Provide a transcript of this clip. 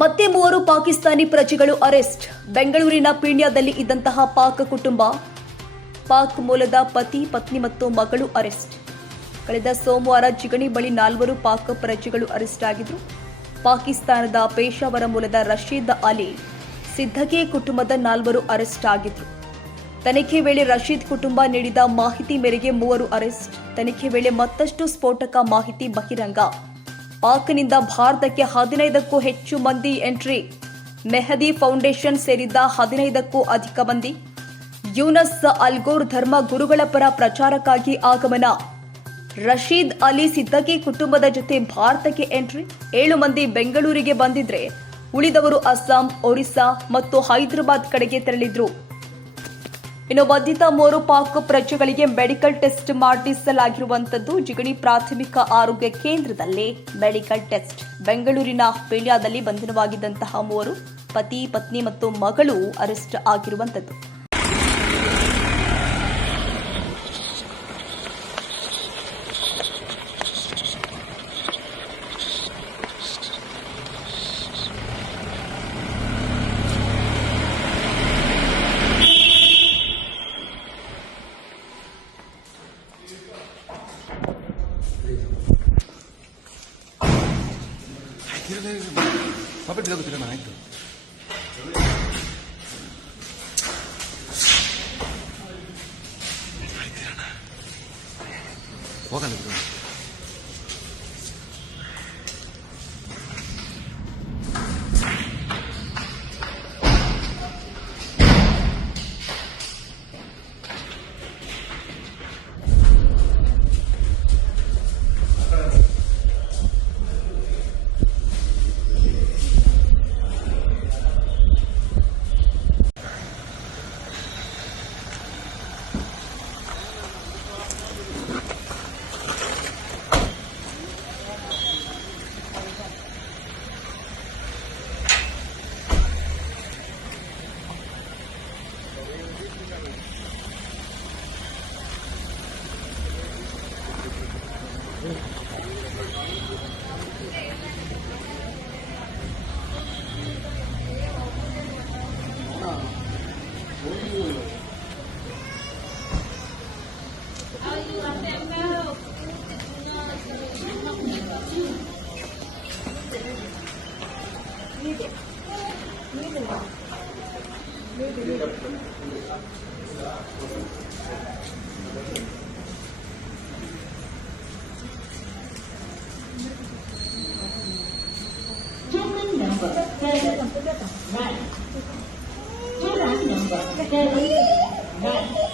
ಮತ್ತೆ ಮೂವರು ಪಾಕಿಸ್ತಾನಿ ಪ್ರಜೆಗಳು ಅರೆಸ್ಟ್. ಬೆಂಗಳೂರಿನ ಪೀಣ್ಯದಲ್ಲಿ ಇದ್ದಂತಹ ಪಾಕ್ ಕುಟುಂಬ, ಪಾಕ್ ಮೂಲದ ಪತಿ, ಪತ್ನಿ ಮತ್ತು ಮಗಳು ಅರೆಸ್ಟ್. ಕಳೆದ ಸೋಮವಾರ ಜಿಗಣಿ ಬಳಿ ನಾಲ್ವರು ಪಾಕ್ ಪ್ರಜೆಗಳು ಅರೆಸ್ಟ್ ಆಗಿದ್ರು. ಪಾಕಿಸ್ತಾನದ ಪೇಶಾವರ ಮೂಲದ ರಶೀದ್ ಅಲಿ ಸಿದ್ದಗೆ ಕುಟುಂಬದ ನಾಲ್ವರು ಅರೆಸ್ಟ್ ಆಗಿದ್ರು. ತನಿಖೆ ವೇಳೆ ರಶೀದ್ ಕುಟುಂಬ ನೀಡಿದ ಮಾಹಿತಿ ಮೇರೆಗೆ ಮೂವರು ಅರೆಸ್ಟ್. ತನಿಖೆ ವೇಳೆ ಮತ್ತಷ್ಟು ಸ್ಫೋಟಕ ಮಾಹಿತಿ ಬಹಿರಂಗ. ಪಾಕ್ನಿಂದ ಭಾರತಕ್ಕೆ ಹದಿನೈದಕ್ಕೂ ಹೆಚ್ಚು ಮಂದಿ ಎಂಟ್ರಿ. ಮೆಹದಿ ಫೌಂಡೇಶನ್ ಸೇರಿದ್ದ ಹದಿನೈದಕ್ಕೂ ಅಧಿಕ ಮಂದಿ. ಯೂನಸ್ ಅಲ್ಗೋರ್ ಧರ್ಮ ಗುರುಗಳ ಪರ ಪ್ರಚಾರಕ್ಕಾಗಿ ಆಗಮನ. ರಶೀದ್ ಅಲಿ ಸಿದ್ದಗಿ ಕುಟುಂಬದ ಜೊತೆ ಭಾರತಕ್ಕೆ ಎಂಟ್ರಿ. ಏಳು ಮಂದಿ ಬೆಂಗಳೂರಿಗೆ ಬಂದಿದ್ರೆ ಉಳಿದವರು ಅಸ್ಸಾಂ, ಒರಿಸ್ಸಾ ಮತ್ತು ಹೈದರಾಬಾದ್ ಕಡೆಗೆ ತೆರಳಿದ್ರು. ಇನ್ನು ಬಂಧಿತ ಮೂರು ಪಾಕ್ ಪ್ರಜೆಗಳಿಗೆ ಮೆಡಿಕಲ್ ಟೆಸ್ಟ್ ಮಾಡಿಸಲಾಗಿರುವಂತದ್ದು ಜಿಗಣಿ ಪ್ರಾಥಮಿಕ ಆರೋಗ್ಯ ಕೇಂದ್ರದಲ್ಲಿ ಮೆಡಿಕಲ್ ಟೆಸ್ಟ್. ಬೆಂಗಳೂರಿನ ಪೇಳ್ಯಾದಲ್ಲಿ ಬಂಧನವಾಗಿದ್ದಂತಹ ಮೂವರು, ಪತಿ, ಪತ್ನಿ ಮತ್ತು ಮಗಳು ಅರೆಸ್ಟ್ ಆಗಿರುವಂತದ್ದು. ಪಾಪೆಟ್ ಗೊತ್ತಿಲ್ಲ ಆಯ್ತು ಹೋಗಲ್ಲ ಬಿಡು. ನೀರು ನೀರು ನೀರು German number seven, nine. German number seven, nine.